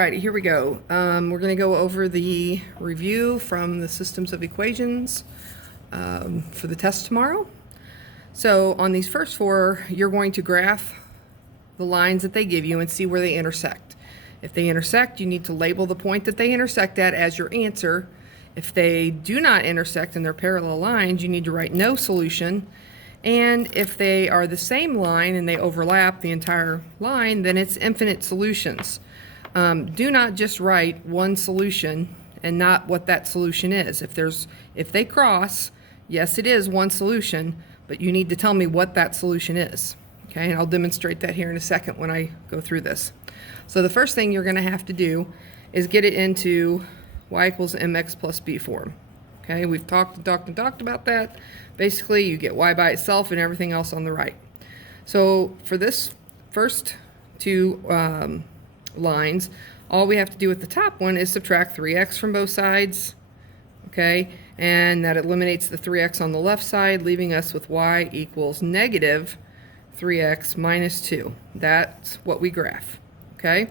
right, here we go. We're going to go over the review from the systems of equations for the test tomorrow. So on these first four, you're going to graph the lines that they give you and see where they intersect. If they intersect, you need to label the point that they intersect at as your answer. If they do not intersect and they're parallel lines, you need to write no solution. And if they are the same line and they overlap the entire line, then it's infinite solutions. Do not just write one solution and not what that solution is. If they cross, yes, it is one solution, but you need to tell me what that solution is. Okay, and I'll demonstrate that here in a second when I go through this. So the first thing you're going to have to do is get it into y equals mx plus b form. Okay, we've talked about that. Basically, you get y by itself and everything else on the right. So for this first two lines, all we have to do with the top one is subtract 3x from both sides. Okay, and that eliminates the 3x on the left side, leaving us with y equals negative 3x minus 2. That's what we graph. Okay,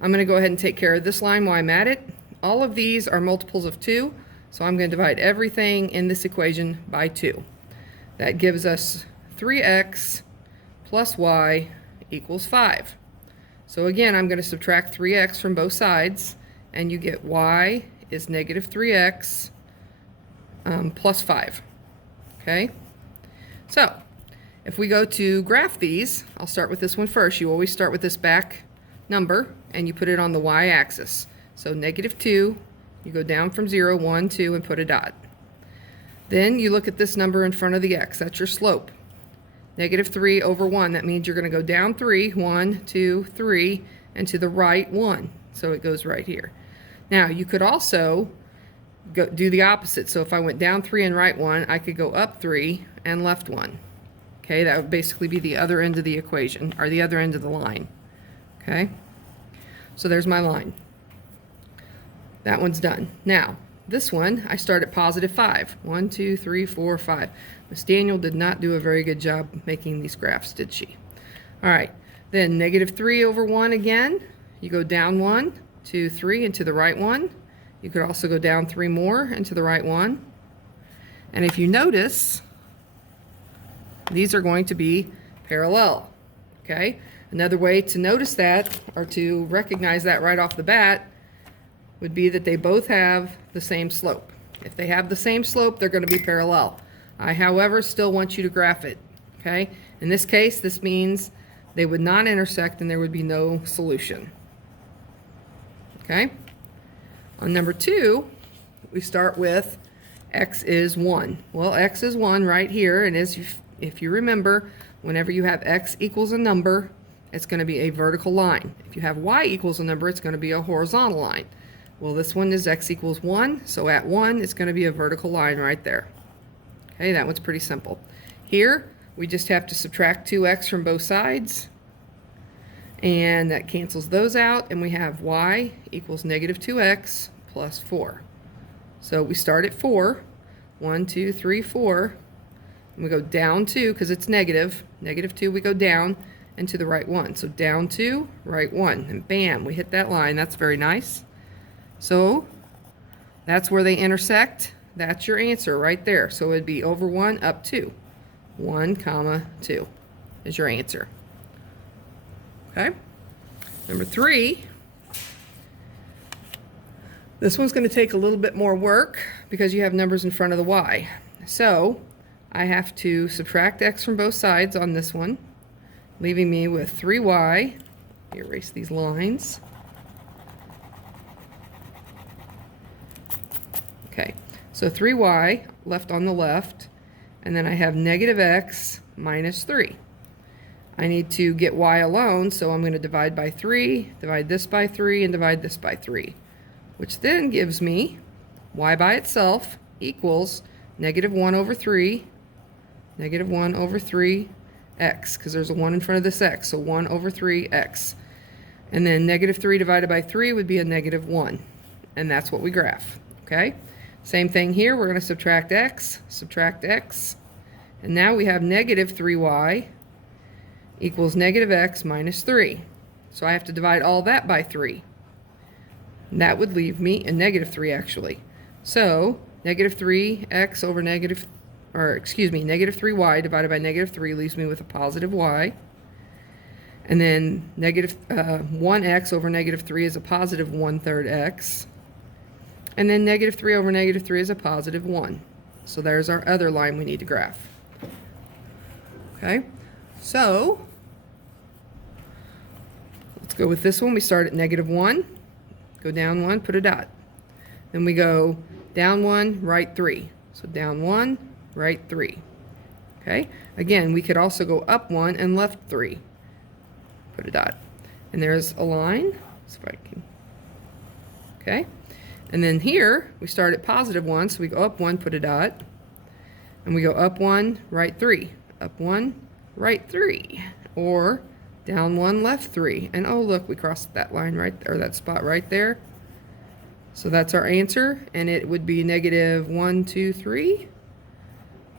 I'm going to go ahead and take care of this line while I'm at it. All of these are multiples of 2, so I'm going to divide everything in this equation by 2. That gives us 3x plus y equals 5. So again, I'm going to subtract 3x from both sides, and you get y is negative 3x plus 5. Okay? So, if we go to graph these, I'll start with this one first. You always start with this back number, and you put it on the y-axis. So negative 2, you go down from 0, 1, 2, and put a dot. Then you look at this number in front of the x. That's your slope. Negative 3 over 1. That means you're going to go down 3, 1, 2, 3, and to the right 1. So it goes right here. Now, you could also do the opposite. So if I went down 3 and right 1, I could go up 3 and left 1. Okay, that would basically be the other end of the equation, or the other end of the line. Okay, so there's my line. That one's done. Now, this one, I start at positive 5. 1, 2, 3, 4, 5. Miss Daniel did not do a very good job making these graphs, did she? All right, then negative 3 over 1 again. You go down 1, 2, 3, and to the right 1. You could also go down 3 more and to the right 1. And if you notice, these are going to be parallel. Okay? Another way to notice that, or to recognize that right off the bat, would be that they both have the same slope. If they have the same slope, they're going to be parallel. I, however, still want you to graph it. Okay? In this case, this means they would not intersect and there would be no solution. Okay? On number 2, we start with x is 1. Well, x is 1 right here, and if you remember, whenever you have x equals a number, it's going to be a vertical line. If you have y equals a number, it's going to be a horizontal line. Well, this one is x equals 1, so at 1, it's going to be a vertical line right there. Okay, that one's pretty simple. Here, we just have to subtract 2x from both sides, and that cancels those out, and we have y equals negative 2x plus 4. So we start at 4. 1, 2, 3, 4. And we go down 2 because it's negative. Negative 2, we go down and to the right 1. So down 2, right 1. And bam, we hit that line. That's very nice. So that's where they intersect. That's your answer right there. So it'd be over 1, up 2. 1, comma, 2 is your answer. Okay? Number 3. This one's going to take a little bit more work because you have numbers in front of the y. So I have to subtract x from both sides on this one, leaving me with 3y. Erase these lines. Okay, so 3y left on the left, and then I have negative x minus 3. I need to get y alone, so I'm going to divide by 3, divide this by 3, and divide this by 3, which then gives me y by itself equals negative 1 over 3, negative 1 over 3x, because there's a 1 in front of this x, so 1 over 3x. And then negative 3 divided by 3 would be a negative 1, and that's what we graph. Okay? Same thing here. We're going to subtract x, and now we have negative 3y equals negative x minus 3. So I have to divide all that by 3. And that would leave me a negative 3 actually. So negative 3x over negative 3y divided by negative 3 leaves me with a positive y. And then negative 1x over negative 3 is a positive 1/3 x. And then negative 3 over negative 3 is a positive 1. So there's our other line we need to graph. Okay, so let's go with this one. We start at negative 1, go down 1, put a dot. Then we go down 1, right 3. So down 1, right 3. Okay, again, we could also go up 1 and left 3. Put a dot. And there's a line. So if I can. Okay, and then here we start at positive 1, so we go up 1, put a dot. And we go up 1, right 3. Up 1, right 3. Or down 1, left 3. And oh, look, we crossed that line right there, or that spot right there. So that's our answer, and it would be negative 1, 2, 3.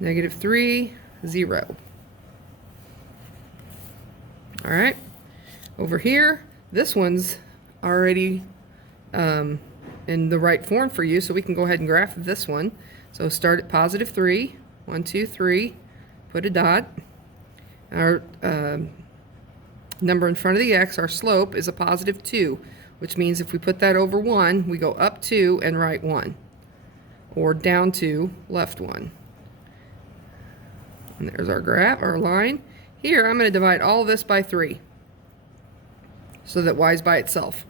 Negative 3, 0. All right. Over here, this one's already in the right form for you, so we can go ahead and graph this one. So start at positive 3. 1, 2, 3. Put a dot. Our number in front of the x, our slope, is a positive 2, which means if we put that over 1, we go up 2 and right 1, or down 2, left 1. And there's our graph, our line. Here, I'm going to divide all this by 3, so that y is by itself.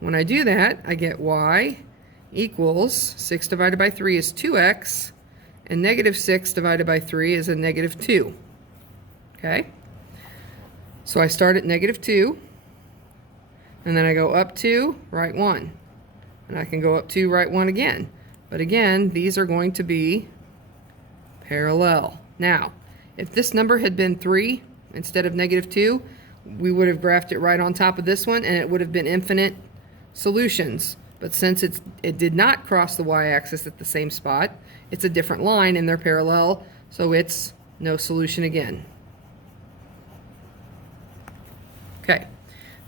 When I do that, I get y equals 6 divided by 3 is 2x, and negative 6 divided by 3 is a negative 2. Okay? So I start at negative 2, and then I go up 2, right 1. And I can go up 2, right 1 again. But again, these are going to be parallel. Now, if this number had been 3 instead of negative 2, we would have graphed it right on top of this one, and it would have been infinite solutions. But since it did not cross the y-axis at the same spot, it's a different line and they're parallel, so it's no solution again. Okay,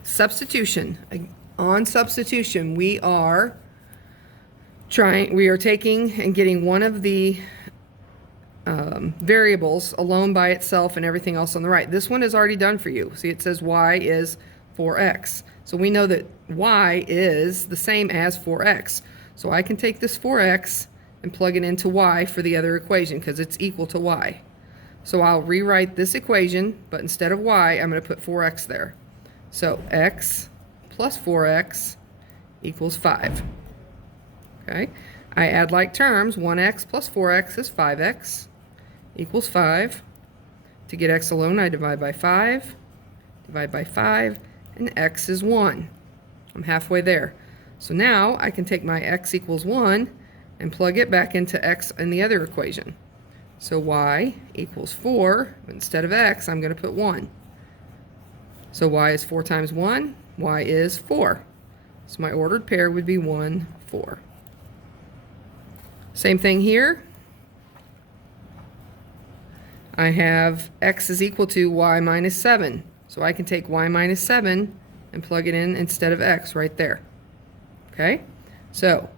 substitution. On substitution, we are taking and getting one of the variables alone by itself and everything else on the right. This one is already done for you. See, it says y is 4x. So we know that y is the same as 4x. So I can take this 4x and plug it into y for the other equation because it's equal to y. So I'll rewrite this equation, but instead of y, I'm going to put 4x there. So x plus 4x equals 5. Okay, I add like terms. 1x plus 4x is 5x equals 5. To get x alone, I divide by 5, and x is 1. I'm halfway there. So now I can take my x equals 1 and plug it back into x in the other equation. So y equals 4. Instead of x, I'm going to put 1. So y is 4 times 1. Y is 4. So my ordered pair would be 1, 4. Same thing here. I have x is equal to y minus 7. So I can take y minus 7 and plug it in instead of x right there. Okay? So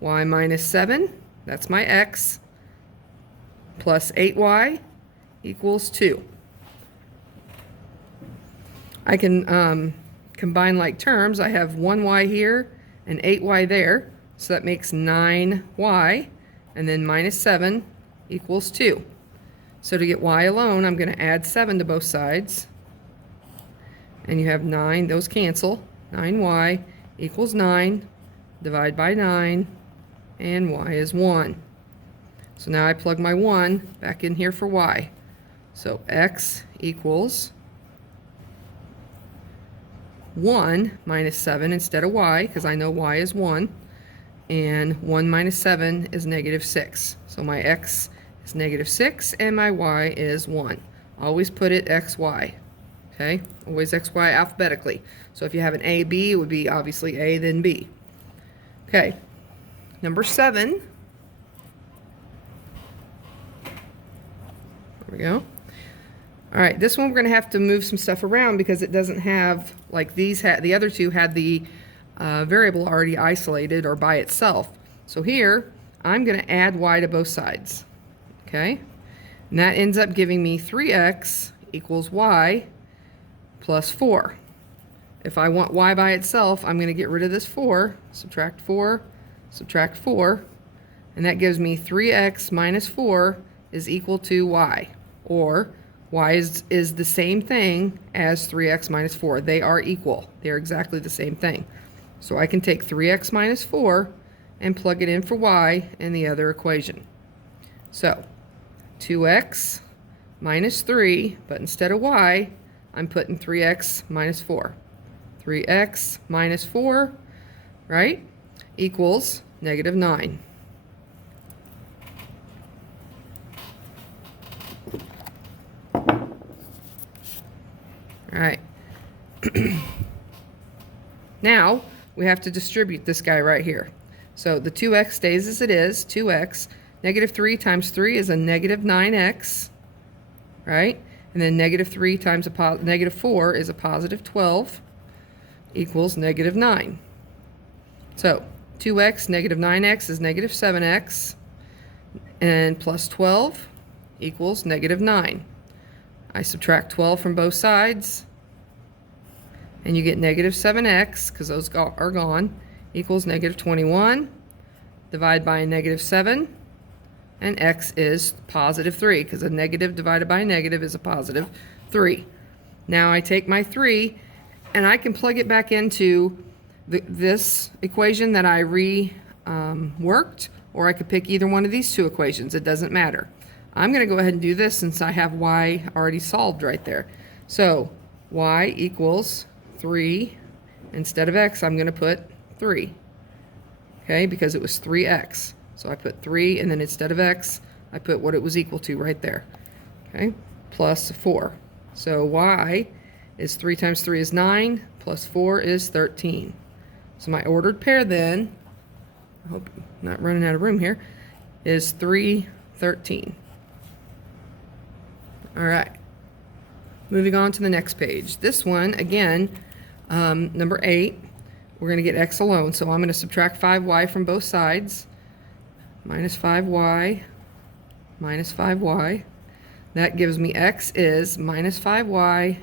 y minus 7, that's my x, plus 8y equals 2. I can combine like terms. I have 1y here and 8y there, so that makes 9y, and then minus 7 equals 2. So to get y alone, I'm going to add 7 to both sides, and you have 9, those cancel. 9y equals 9, divide by 9, and y is 1. So now I plug my 1 back in here for y. So x equals 1 minus 7 instead of y, because I know y is 1, and 1 minus 7 is negative 6. So my x is negative 6, and my y is 1. Always put it xy. Okay? Always xy alphabetically. So if you have an a, b, it would be obviously a, then b. Okay. Number 7. There we go. All right, this one we're going to have to move some stuff around because it doesn't have, like these had, the other two had the variable already isolated or by itself. So here, I'm going to add y to both sides. Okay? And that ends up giving me 3x equals y plus 4. If I want y by itself, I'm going to get rid of this 4, subtract 4, and that gives me 3x minus 4 is equal to y, or y is the same thing as 3x minus 4. They are equal. They are exactly the same thing. So I can take 3x minus 4 and plug it in for y in the other equation. So 2x minus 3, but instead of y, I'm putting 3x minus 4. 3x minus 4, right, equals negative 9. All right. Now, we have to distribute this guy right here. So the 2x stays as it is, 2x. Negative 3 times 3 is a negative 9x, right? And then negative 3 times negative 4 is a positive 12, equals negative 9. So 2x, negative 9x is negative 7x, and plus 12 equals negative 9. I subtract 12 from both sides, and you get negative 7x, because those are gone, equals negative 21. Divide by a negative 7, and x is positive 3, because a negative divided by a negative is a positive 3. Now I take my 3, and I can plug it back into this equation that I reworked, or I could pick either one of these two equations. It doesn't matter. I'm going to go ahead and do this since I have y already solved right there. So y equals 3. Instead of x, I'm going to put 3. Okay, because it was 3x. So I put 3, and then instead of x, I put what it was equal to right there. Okay, plus 4. So y is 3 times 3 is 9, plus 4 is 13. So my ordered pair then, I hope I'm not running out of room here, is 3, 13. All right, moving on to the next page. This one, again, number 8, we're going to get x alone. So I'm going to subtract 5y from both sides. Minus 5y, minus 5y. That gives me x is minus 5y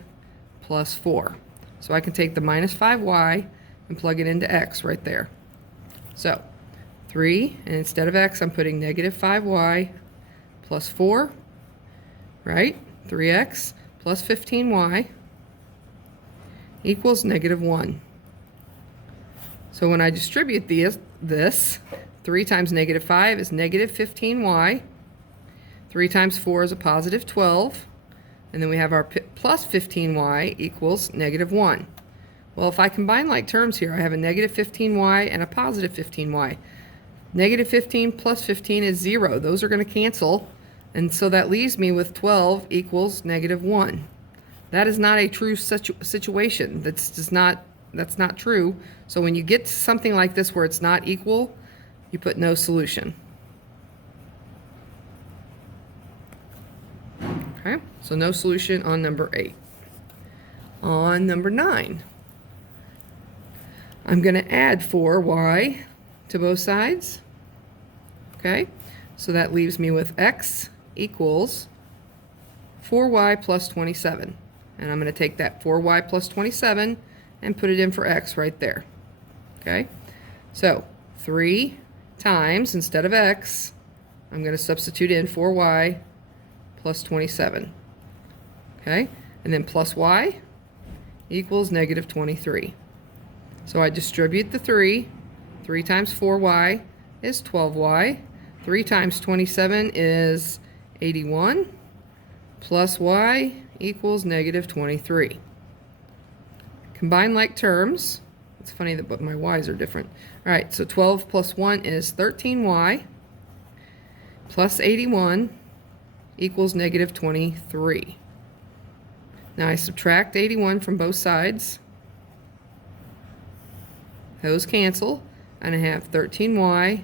plus 4. So I can take the minus 5y and plug it into x right there. So 3, and instead of x, I'm putting negative 5y plus 4, right? 3x plus 15y equals negative 1. So when I distribute this, 3 times negative 5 is negative 15y. 3 times 4 is a positive 12. And then we have our plus 15y equals negative 1. Well, if I combine like terms here, I have a negative 15y and a positive 15y. Negative 15 plus 15 is 0. Those are going to cancel. And so that leaves me with 12 equals negative 1. That is not a true situation. That's not true. So when you get to something like this where it's not equal, you put no solution. Okay, so no solution on number 8. On number 9, I'm going to add 4y to both sides. Okay, so that leaves me with x equals 4y plus 27. And I'm going to take that 4y plus 27 and put it in for x right there. Okay, so 3 times, instead of x, I'm going to substitute in 4y plus 27. Okay, and then plus y equals negative 23. So I distribute the 3. 3 times 4y is 12y. 3 times 27 is 81. Plus y equals negative 23. Combine like terms. It's funny that but my y's are different. All right, so 12 plus 1 is 13y. Plus 81 equals negative 23. Now I subtract 81 from both sides. Those cancel, and I have 13y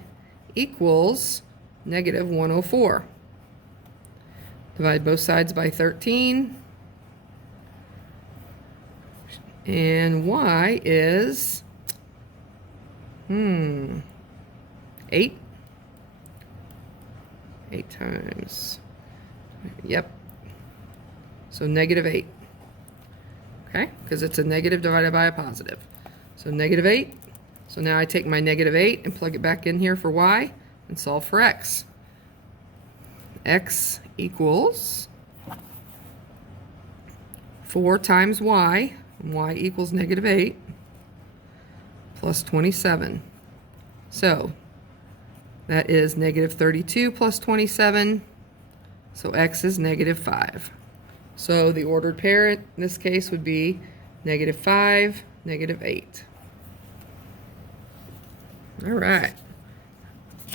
equals negative 104. Divide both sides by 13. And y is 8. 8 times. Yep. So negative 8. Okay, because it's a negative divided by a positive. So negative 8. So now I take my negative 8 and plug it back in here for y and solve for x. X equals 4 times y, and y equals negative 8, plus 27. So that is negative 32 plus 27, so x is negative 5. So the ordered pair in this case would be negative 5, negative 8. All right.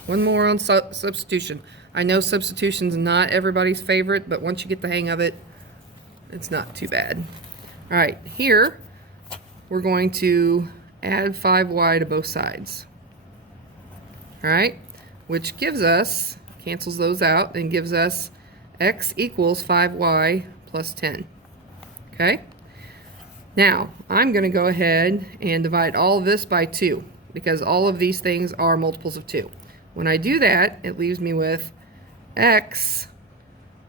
One more on substitution. I know substitution's not everybody's favorite, but once you get the hang of it, it's not too bad. All right, here we're going to add 5y to both sides. All right, which gives us, cancels those out, and gives us x equals 5y plus 10. Okay? Now, I'm going to go ahead and divide all of this by 2, because all of these things are multiples of 2. When I do that, it leaves me with x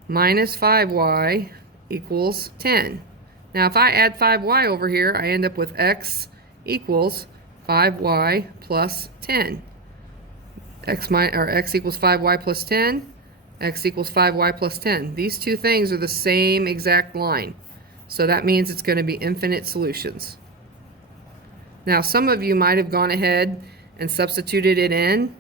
minus 5y equals 10. Now, if I add 5y over here, I end up with x equals 5y plus 10. X equals 5y plus 10, x equals 5y plus 10. These two things are the same exact line. So that means it's going to be infinite solutions. Now, some of you might have gone ahead and substituted it in,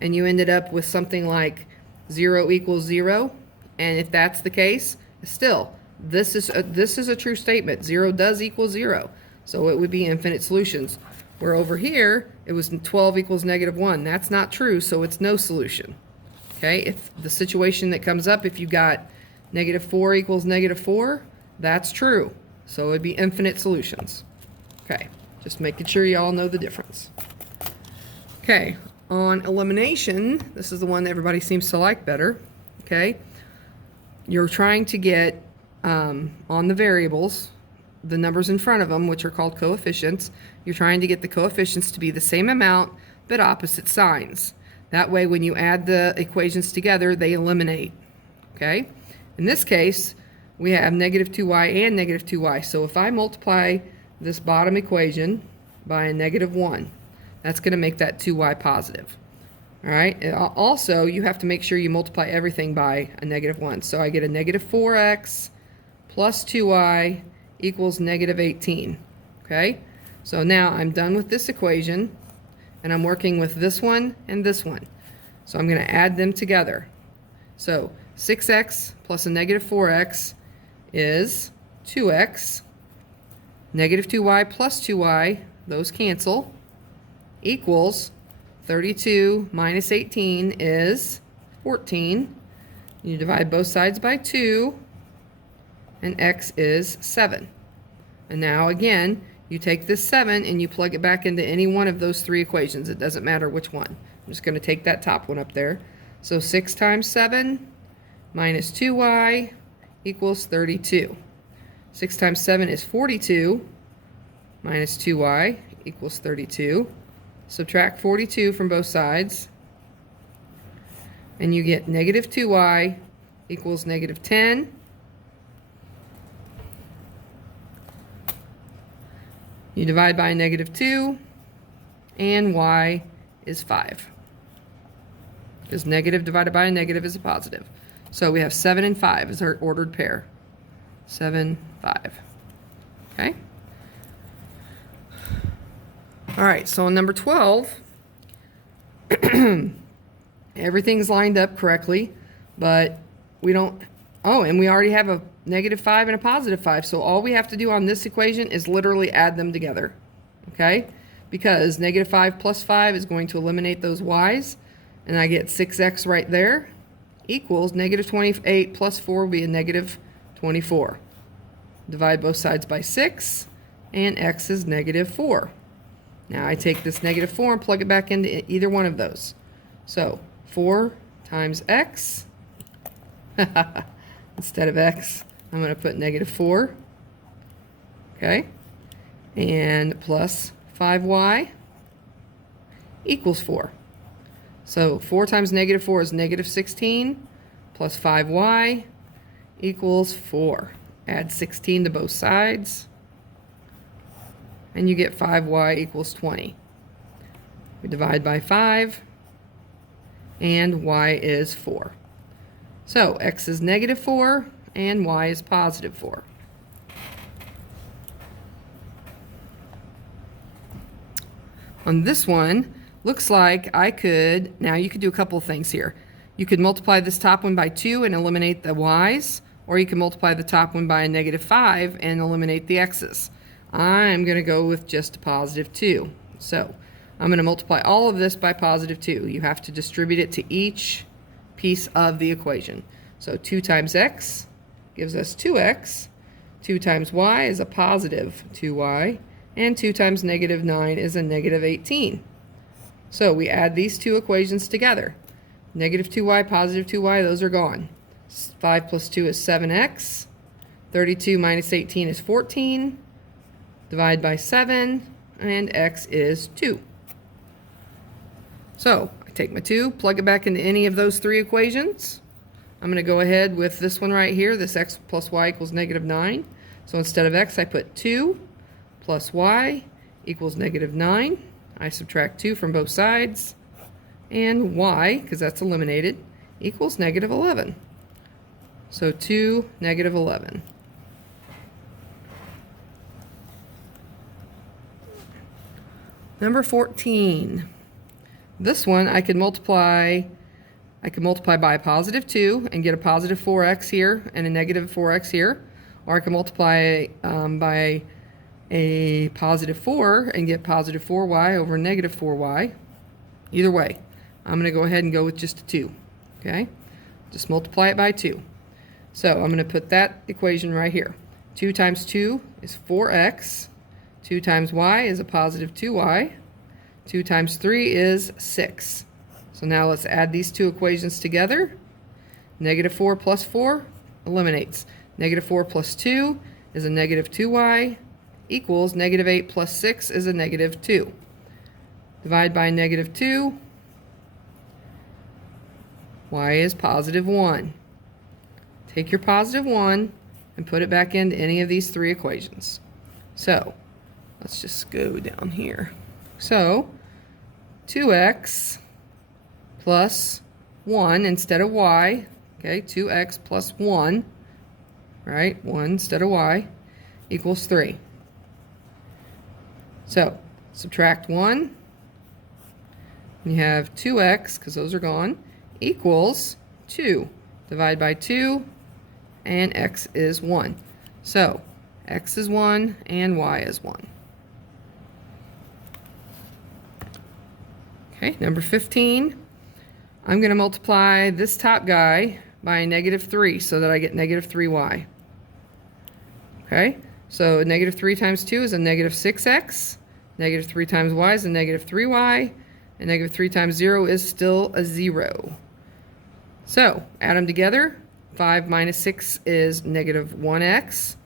and you ended up with something like 0 equals 0. And if that's the case, still, this is a true statement. 0 does equal 0. So it would be infinite solutions. Where over here, it was 12 equals negative 1. That's not true, so it's no solution. Okay, if the situation that comes up, if you got negative 4 equals negative 4, that's true. So it would be infinite solutions. Okay, just making sure you all know the difference. Okay, on elimination, this is the one that everybody seems to like better. Okay, you're trying to get on the variables, the numbers in front of them, which are called coefficients, you're trying to get the coefficients to be the same amount but opposite signs. That way, when you add the equations together, they eliminate. Okay? In this case, we have negative 2y and negative 2y. So if I multiply this bottom equation by a negative 1, that's going to make that 2y positive. All right? Also, you have to make sure you multiply everything by a negative 1. So I get a negative 4x plus 2y equals negative 18. Okay? So now I'm done with this equation, and I'm working with this one and this one. So I'm going to add them together. So 6x plus a negative 4x is 2x. Negative 2y plus 2y, those cancel, equals 32 minus 18 is 14. You divide both sides by 2, and x is 7. And now again, you take this 7 and you plug it back into any one of those three equations. It doesn't matter which one. I'm just going to take that top one up there. So 6 times 7 minus 2y equals 32. 6 times 7 is 42 minus 2y equals 32. Subtract 42 from both sides, and you get negative 2y equals negative 10. You divide by negative 2, and y is 5. Because negative divided by a negative is a positive. So we have 7 and 5 as our ordered pair. 7, 5. Okay? All right, so on number 12, everything's lined up correctly, but we don't, oh, and we already have a negative 5 and a positive 5, so all we have to do on this equation is literally add them together, okay? Because negative 5 plus 5 is going to eliminate those y's, and I get 6x right there, equals negative 28 plus 4 will be a negative 24. Divide both sides by 6, and x is negative 4. Now I take this negative 4 and plug it back into either one of those. So 4 times x, instead of x, I'm going to put negative 4, okay, and plus 5y equals 4. So 4 times negative 4 is negative 16 plus 5y equals 4. Add 16 to both sides, and you get 5y equals 20. We divide by 5, and y is 4. So x is negative 4, and y is positive 4. On this one, looks like I could, now you could do a couple of things here. You could multiply this top one by 2 and eliminate the y's, or you can multiply the top one by a negative 5 and eliminate the x's. I'm going to go with just a positive 2. So I'm going to multiply all of this by positive 2. You have to distribute it to each piece of the equation. So 2 times x gives us 2x. 2 times y is a positive 2y. And 2 times negative 9 is a negative 18. So we add these two equations together. Negative 2y, positive 2y, those are gone. 5 plus 2 is 7x. 32 minus 18 is 14. Divide by 7, and x is 2. So I take my 2, plug it back into any of those three equations. I'm going to go ahead with this one right here. This x plus y equals negative 9. So instead of x, I put 2 plus y equals negative 9. I subtract 2 from both sides. And y, because that's eliminated, equals negative 11. So 2, negative 11. Number 14. This one I could multiply by a positive 2 and get a positive 4x here and a negative 4x here. Or I can multiply by a positive 4 and get positive 4y over negative 4y. Either way, I'm going to go ahead and go with just a 2. Okay? Just multiply it by 2. So I'm going to put that equation right here. 2 times 2 is 4x. 2 times y is a positive 2y. 2 times 3 is 6. So now let's add these two equations together. Negative 4 plus 4 eliminates. Negative 4 plus 2 is a negative 2y equals negative 8 plus 6 is a negative 2. Divide by negative 2. Y is positive 1. Take your positive 1 and put it back into any of these three equations. So let's just go down here. So 2x plus 1 instead of y. Okay, 2x plus 1, right? 1 instead of y equals 3. So subtract 1. You have 2x, because those are gone, equals 2. Divide by 2, and x is 1. So x is 1 and y is 1. Okay, number 15. I'm going to multiply this top guy by a negative 3 so that I get negative 3y. Okay, so negative 3 times 2 is a negative 6x. Negative 3 times y is a negative 3y. And negative 3 times 0 is still a 0. So add them together. 5 minus 6 is negative 1x.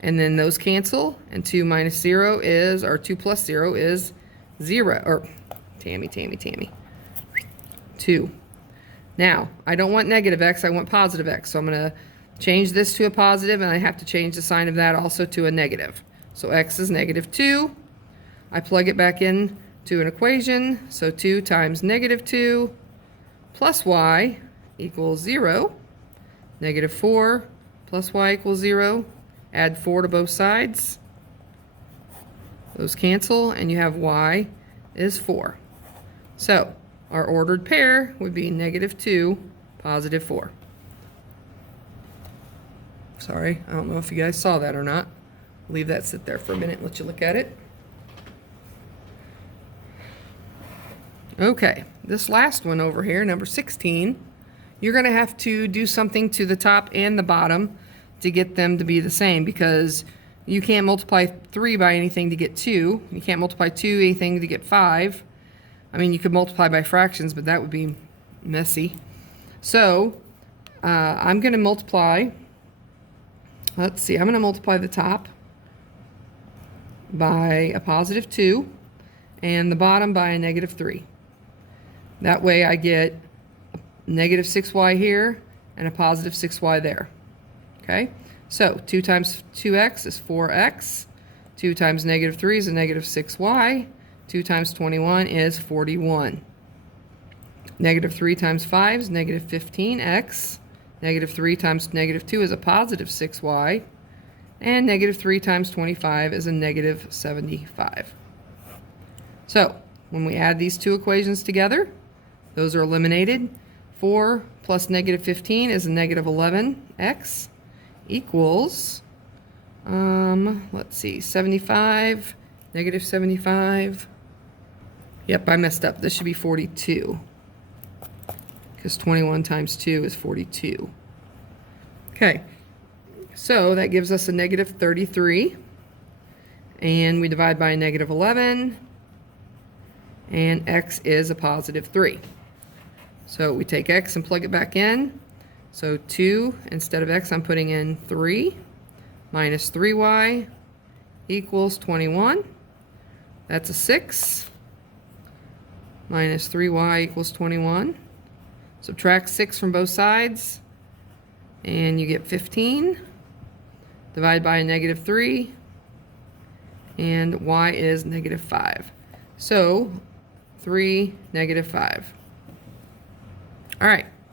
And then those cancel. And 2 minus 0 is, or 2 plus 0 is 0. Or Tammy. 2. Now, I don't want negative x, I want positive x. So I'm going to change this to a positive, and I have to change the sign of that also to a negative. So x is negative 2. I plug it back in to an equation. So 2 times negative 2 plus y equals 0. Negative 4 plus y equals 0. Add 4 to both sides. Those cancel, and you have y is 4. So our ordered pair would be negative 2, positive 4. Sorry, I don't know if you guys saw that or not. Leave that sit there for a minute and let you look at it. Okay, this last one over here, number 16, you're going to have to do something to the top and the bottom to get them to be the same, because you can't multiply 3 by anything to get 2. You can't multiply 2 anything to get 5. I mean, you could multiply by fractions, but that would be messy. So I'm going to multiply, let's see, I'm going to multiply the top by a positive 2 and the bottom by a negative 3. That way I get negative 6y here and a positive 6y there. Okay, so 2 times 2x is 4x. 2 times negative 3 is a negative 6y. 2 times 21 is 41. Negative 3 times 5 is negative 15x. Negative 3 times negative 2 is a positive 6y. And negative 3 times 25 is a negative 75. So when we add these two equations together, those are eliminated. 4 plus negative 15 is a negative 11x equals, let's see, 75, negative 75. Yep, I messed up. This should be 42 because 21 times 2 is 42. Okay, so that gives us a negative 33, and we divide by a negative 11, and x is a positive 3. So we take x and plug it back in. So 2, instead of x, I'm putting in 3 minus 3y equals 21. That's a 6 minus 3y equals 21. Subtract 6 from both sides, and you get 15. Divide by a negative 3, and y is negative 5. So 3, negative 5. All right.